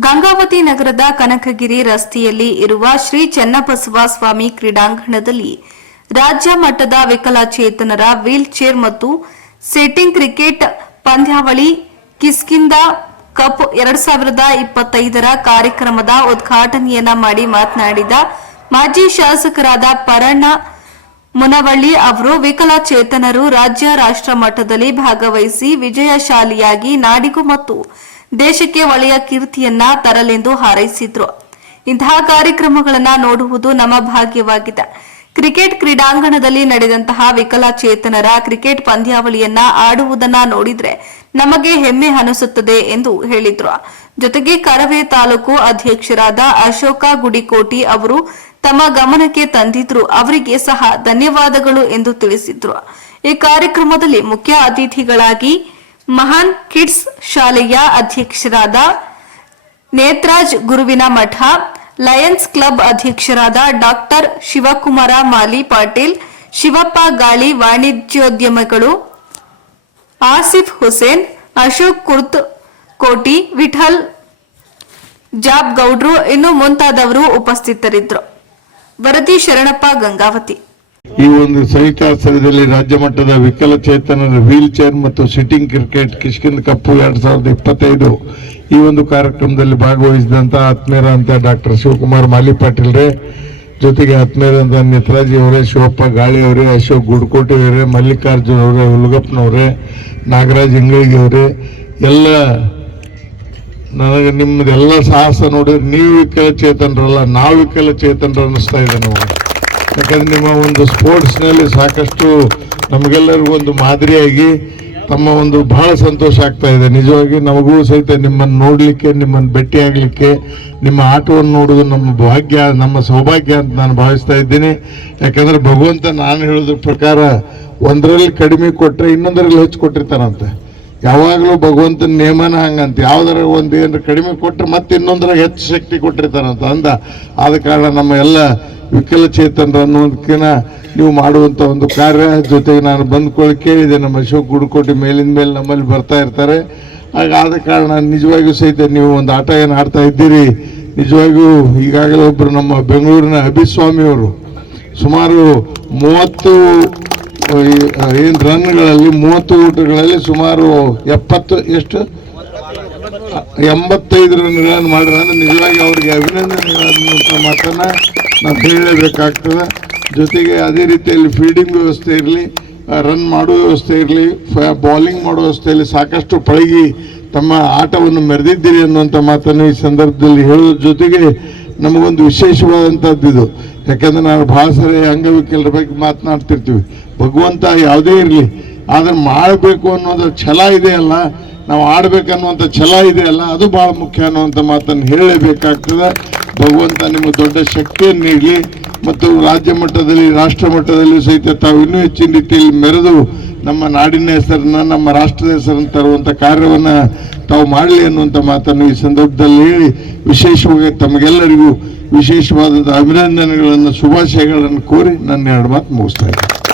ಗಂಗಾವತಿ ನಗರದ ಕನಕಗಿರಿ ರಸ್ತೆಯಲ್ಲಿ ಇರುವ ಶ್ರೀ ಚನ್ನಬಸವ ಸ್ವಾಮಿ ಕ್ರೀಡಾಂಗಣದಲ್ಲಿ ರಾಜ್ಯ ಮಟ್ಟದ ವಿಕಲಚೇತನರ ವೀಲ್ ಚೇರ್ ಮತ್ತು ಸೆಟ್ಟಿಂಗ್ ಕ್ರಿಕೆಟ್ ಪಂದ್ಯಾವಳಿ ಕಿಸ್ಕಿಂದ ಕಪ್ ಎರಡ್ ಸಾವಿರದ ಇಪ್ಪತ್ತೈದರ ಕಾರ್ಯಕ್ರಮದ ಉದ್ಘಾಟನೆಯನ್ನ ಮಾಡಿ ಮಾತನಾಡಿದ ಮಾಜಿ ಶಾಸಕರಾದ ಪರಣ್ಣ ಮುನವಳ್ಳಿ ಅವರು, ವಿಕಲಚೇತನರು ರಾಜ್ಯ ರಾಷ್ಟ್ರ ಮಟ್ಟದಲ್ಲಿ ಭಾಗವಹಿಸಿ ವಿಜಯಶಾಲಿಯಾಗಿ ನಾಡಿಗೂ ಮತ್ತು ದೇಶಕ್ಕೆ ಒಳ್ಳೆಯ ಕೀರ್ತಿಯನ್ನ ತರಲೆಂದು ಹಾರೈಸಿದ್ರು. ಇಂತಹ ಕಾರ್ಯಕ್ರಮಗಳನ್ನ ನೋಡುವುದು ನಮ್ಮ ಭಾಗ್ಯವಾಗಿದೆ. ಕ್ರಿಕೆಟ್ ಕ್ರೀಡಾಂಗಣದಲ್ಲಿ ನಡೆದಂತಹ ವಿಕಲಚೇತನರ ಕ್ರಿಕೆಟ್ ಪಂದ್ಯಾವಳಿಯನ್ನ ಆಡುವುದನ್ನ ನೋಡಿದ್ರೆ ನಮಗೆ ಹೆಮ್ಮೆ ಅನಿಸುತ್ತದೆ ಎಂದು ಹೇಳಿದ್ರು. ಜೊತೆಗೆ ಕರವೇ ತಾಲೂಕು ಅಧ್ಯಕ್ಷರಾದ ಅಶೋಕ ಗುಡಿಕೋಟಿ ಅವರು ತಮ್ಮ ಗಮನಕ್ಕೆ ತಂದಿದ್ರು. ಅವರಿಗೆ ಸಹ ಧನ್ಯವಾದಗಳು ಎಂದು ತಿಳಿಸಿದ್ರು. ಈ ಕಾರ್ಯಕ್ರಮದಲ್ಲಿ ಮುಖ್ಯ ಅತಿಥಿಗಳಾಗಿ ಮಹಾನ್ ಕಿಡ್ಸ್ ಶಾಲೆಯ ಅಧ್ಯಕ್ಷರಾದ ನೇತ್ರಾಜ್ ಗುರುವಿನ ಮಠ, ಲಯನ್ಸ್ ಕ್ಲಬ್ ಅಧ್ಯಕ್ಷರಾದ ಡಾಕ್ಟರ್ ಶಿವಕುಮಾರ ಮಾಲಿ ಪಾಟೀಲ್, ಶಿವಪ್ಪ ಗಾಳಿ ವಾಣಿಜ್ಯೋದ್ಯಮಿಗಳು ಆಸಿಫ್ ಹುಸೇನ್, ಅಶೋಕ್ ಕುರ್ತ್ ಕೋಟಿ, ವಿಠಲ್ ಜಾಬ್ ಗೌಡ್ರು, ಇನ್ನು ಮುಂತಾದವರು ಉಪಸ್ಥಿತರಿದ್ದರು. ವರದಿ ಶರಣಪ್ಪ ಗಂಗಾವತಿ. ಈ ಒಂದು ಸಹಿತಾಶ್ರಯದಲ್ಲಿ ರಾಜ್ಯ ಮಟ್ಟದ ವಿಕಲಚೇತನರ ವೀಲ್ ಚೇರ್ ಮತ್ತು ಸಿಟ್ಟಿಂಗ್ ಕ್ರಿಕೆಟ್ ಕಿಷ್ಕಿಂದ್ ಕಪ್ಪು ಎರಡ್ ಸಾವಿರದ ಇಪ್ಪತ್ತೈದು ಈ ಒಂದು ಕಾರ್ಯಕ್ರಮದಲ್ಲಿ ಭಾಗವಹಿಸಿದಂತ ಆತ್ಮೀಯರಂತ ಡಾಕ್ಟರ್ ಶಿವಕುಮಾರ್ ಮಾಲಿ ಪಾಟೀಲ್ ರೇ, ಜೊತೆಗೆ ಆತ್ಮೀಯರಂತ ನೇತ್ರಾಜಿ ಅವರೇ, ಶಿವಪ್ಪ ಗಾಳಿ ಅವರೇ, ಅಶೋಕ್ ಗುಡ್ಕೋಟೆ ಅವರೇ, ಮಲ್ಲಿಕಾರ್ಜುನ್ ಅವರೇ ಹುಲ್ಗಪ್ಪನವರೇ ನಾಗರಾಜ್ ಇಂಗಳಿಗೆ ಅವರೇ, ಎಲ್ಲ ನನಗೆ ನಿಮ್ಮದೆಲ್ಲ ಸಾಹಸ ನೋಡಿದ್ರೆ ನೀವು ವಿಕಲಚೇತನರಲ್ಲ ನಾವು ವಿಕಲಚೇತನರು ಅನ್ನಿಸ್ತಾ ಇದೆ ನಾವು ಯಾಕಂದ್ರೆ ನಿಮ್ಮ ಒಂದು ಸ್ಪೋರ್ಟ್ಸ್ನಲ್ಲಿ ಸಾಕಷ್ಟು ನಮಗೆಲ್ಲರಿಗೂ ಒಂದು ಮಾದರಿಯಾಗಿ ತಮ್ಮ ಒಂದು ಬಹಳ ಸಂತೋಷ ಆಗ್ತಾ ಇದೆ. ನಿಜವಾಗಿ ನಮಗೂ ಸಹಿತ ನಿಮ್ಮನ್ನು ನೋಡಲಿಕ್ಕೆ, ನಿಮ್ಮನ್ನು ಭೇಟಿಯಾಗಲಿಕ್ಕೆ ನಿಮ್ಮ ಆಟವನ್ನು ನೋಡೋದು ನಮ್ಮ ಭಾಗ್ಯ, ನಮ್ಮ ಸೌಭಾಗ್ಯ ಅಂತ ನಾನು ಭಾವಿಸ್ತಾ ಇದ್ದೀನಿ. ಯಾಕಂದ್ರೆ ಭಗವಂತ ನಾನು ಹೇಳೋದ್ರ ಪ್ರಕಾರ ಒಂದರಲ್ಲಿ ಕಡಿಮೆ ಕೊಟ್ಟರೆ ಇನ್ನೊಂದರಲ್ಲಿ ಹೆಚ್ಚು ಕೊಟ್ಟಿರ್ತಾನಂತೆ. ಯಾವಾಗಲೂ ಭಗವಂತನ ನೇಮನ ಹಂಗಂತ. ಯಾವ್ದಾರ ಒಂದು ಏನಾರ ಕಡಿಮೆ ಕೊಟ್ಟರೆ ಮತ್ತೆ ಇನ್ನೊಂದರ ಹೆಚ್ಚು ಶಕ್ತಿ ಕೊಟ್ಟಿರ್ತಾರಂತ. ಅಂದ, ಆದ ಕಾರಣ ನಮ್ಮ ಎಲ್ಲ ವಿಕಲಚೇತನರು ಅನ್ನೋದಕ್ಕಿಂತ ನೀವು ಮಾಡುವಂಥ ಒಂದು ಕಾರ್ಯ, ಜೊತೆಗೆ ನಾನು ಬಂದ್ಕೊಳ್ಳಿ ಕೇಳಿದೆ, ನಮ್ಮ ಅಶೋಕ್ ಗುಡ್ಕೋಟಿ ಮೇಲಿಂದ ಮೇಲೆ ನಮ್ಮಲ್ಲಿ ಬರ್ತಾ ಇರ್ತಾರೆ. ಹಾಗೆ ಆದ ಕಾರಣ ನಿಜವಾಗಿಯೂ ಸಹಿತ ನೀವು ಒಂದು ಆಟ ಏನು ಆಡ್ತಾ ಇದ್ದೀರಿ? ನಿಜವಾಗಿಯೂ ಈಗಾಗಲೇ ಒಬ್ಬರು ನಮ್ಮ ಬೆಂಗಳೂರಿನ ಅಭಿಸ್ವಾಮಿಯವರು ಸುಮಾರು ಮೂವತ್ತು ಏನು ರನ್ಗಳಲ್ಲಿ ಮೂವತ್ತು ಊಟಗಳಲ್ಲಿ ಸುಮಾರು ಎಪ್ಪತ್ತು, ಎಷ್ಟು? ಎಂಬತ್ತೈದು ರನ್ಗಳನ್ನು ಮಾಡಿದ್ರೆ ಅಂದರೆ ನಿಜವಾಗಿ ಅವರಿಗೆ ಅಭಿನಂದನೆ ಮಾತನ್ನು ನಾವು ಹೇಳಬೇಕಾಗ್ತದೆ. ಜೊತೆಗೆ ಅದೇ ರೀತಿಯಲ್ಲಿ ಫೀಲ್ಡಿಂಗ್ ವ್ಯವಸ್ಥೆ ಇರಲಿ ರನ್ ಮಾಡುವ ವ್ಯವಸ್ಥೆ ಇರಲಿ ಬೌಲಿಂಗ್ ಮಾಡುವ ವ್ಯವಸ್ಥೆಯಲ್ಲಿ ಸಾಕಷ್ಟು ಪಳಗಿ ತಮ್ಮ ಆಟವನ್ನು ಮೆರೆದಿದ್ದೀರಿ ಅನ್ನುವಂಥ ಮಾತನ್ನು ಈ ಸಂದರ್ಭದಲ್ಲಿ ಹೇಳೋದ್ರ ಜೊತೆಗೆ ನಮಗೊಂದು ವಿಶೇಷವಾದಂಥದ್ದು ಇದು. ಯಾಕಂದ್ರೆ ನಾವು ಭಾಳ ಸರಿ ಅಂಗವಿಕಲರ ಬಗ್ಗೆ ಮಾತನಾಡ್ತಿರ್ತೀವಿ. ಭಗವಂತ ಯಾವುದೇ ಇರಲಿ, ಆದರೆ ಮಾಡಬೇಕು ಅನ್ನೋದು ಛಲ ಇದೆಯಲ್ಲ ನಾವು ಆಡ್ಬೇಕನ್ನುವಂಥ ಛಲ ಇದೆಯಲ್ಲ ಅದು ಭಾಳ ಮುಖ್ಯ ಅನ್ನುವಂಥ ಮಾತನ್ನು ಹೇಳಲೇಬೇಕಾಗ್ತದೆ ಭಗವಂತ ನಿಮಗೆ ದೊಡ್ಡ ಶಕ್ತಿಯನ್ನು ನೀಡಲಿ, ಮತ್ತು ರಾಜ್ಯ ಮಟ್ಟದಲ್ಲಿ, ರಾಷ್ಟ್ರ ಮಟ್ಟದಲ್ಲಿ ಸಹಿತ ತಾವು ಇನ್ನೂ ಹೆಚ್ಚಿನ ರೀತಿಯಲ್ಲಿ ಮೆರೆದು ನಮ್ಮ ನಾಡಿನ ಹೆಸರನ್ನ, ನಮ್ಮ ರಾಷ್ಟ್ರದ ಹೆಸರನ್ನು ತರುವಂಥ ಕಾರ್ಯವನ್ನು ತಾವು ಮಾಡಲಿ ಅನ್ನುವಂಥ ಮಾತನ್ನು ಈ ಸಂದರ್ಭದಲ್ಲಿ ಹೇಳಿ ವಿಶೇಷವಾಗಿ ತಮಗೆಲ್ಲರಿಗೂ ವಿಶೇಷವಾದಂಥ ಅಭಿನಂದನೆಗಳನ್ನು, ಶುಭಾಶಯಗಳನ್ನು ಕೋರಿ ನನ್ನ ಎರಡು ಮಾತು ಮುಗಿಸ್ತಾ ಇದ್ದೀನಿ.